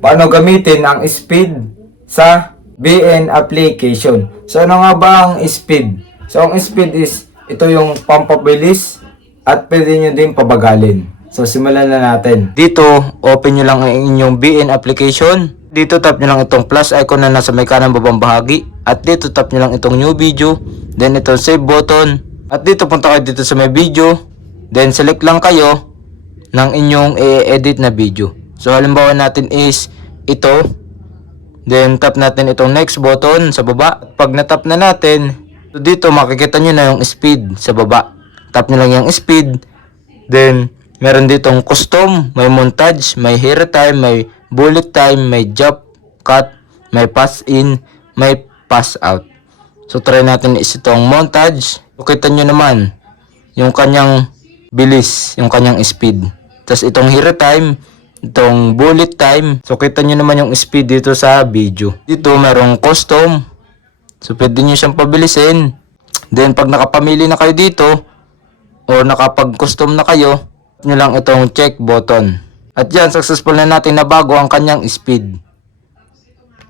paano gamitin ang speed sa BN application. So ano nga ba ang speed? So ang speed is ito yung pampabilis at pwede nyo din pabagalin. So simulan na natin. Dito, open nyo lang ang inyong BN application. Dito tap nyo lang itong plus icon na nasa may kanang babang bahagi. At dito tap nyo lang itong new video. Then itong save button. At dito punta kayo dito sa may video. Then select lang kayo ng inyong i-edit na video. So halimbawa natin is ito. Then tap natin itong next button sa baba. Pag natap na natin, so dito makikita nyo na yung speed sa baba. Tap nyo lang yung speed. Then meron ditong custom, may montage, may hair time, may bullet time, may jump cut, may pass in, may pass out. So try natin is itong montage. So kita nyo naman yung kanyang bilis, yung kanyang speed. Tapos itong hair time, itong bullet time. So kita nyo naman yung speed dito sa video. Dito merong custom. So pwede nyo siyang pabilisin. Then pag nakapamili na kayo dito or nakapag-custom na kayo, nyo lang itong check button. At yan, successful na natin na bago ang kanyang speed.